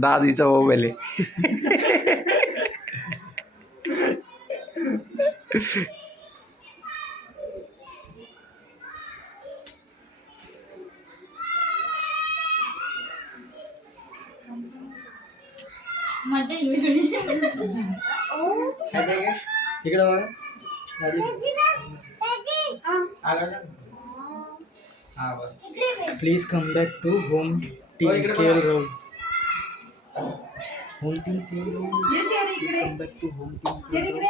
दादीचा mobile आहे. मजा वेगळी. इकडे बघा. Please come back to home team care road. Home team care road. Come back to home team care road.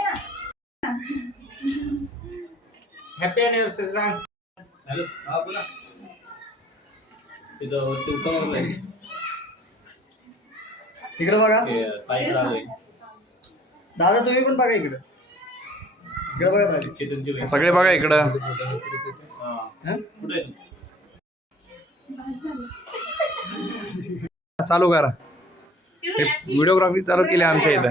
Happy anniversary सांग. Hello हा बोला. इकडे बघा. दादा तुम्ही पण बघा इकडे. इकडे बघा दादा. सगळे बघा इकडं. चालू करा. व्हिडिओग्राफी चालू केली आमच्या इथं.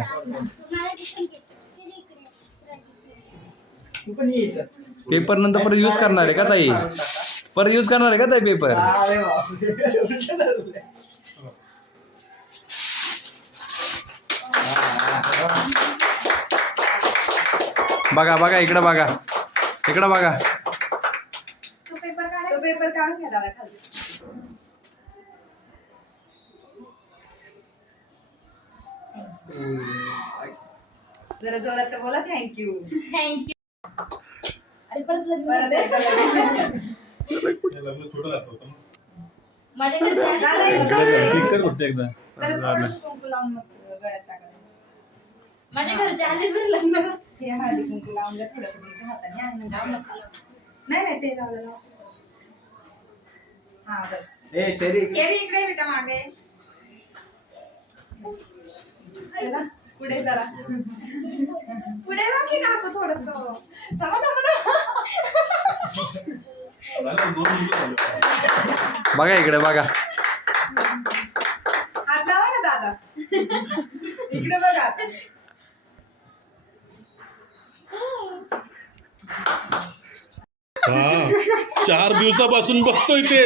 पेपर नंतर परत यूज करणार आहे का ताई? परत यूज करणार आहे का ताई पेपर? बघा बघा इकडं बघा. इकडं बघा. तो पेपर काढून घ्या दादा खाली. जरा जोरात बोला. थँक्यू. थँक्यू. अरे परत लग्न. माझ्या घरच्या माझ्या घरच्या आले बरं लग्न. हे हळदी कुंकू लावून द्या थोडं तुमच्या हाताने. आणि नाही नाही ते लावलं. हा बस. चेरी इकडे बेटा मागे. पुढे जरा पुढे बाकी काकू थोडस. थांबा थांबा. बघा इकडे बघा. हात लावा ना दादा. इकडे बघा आता. हा 4 दिवसापासून बघतोय ते.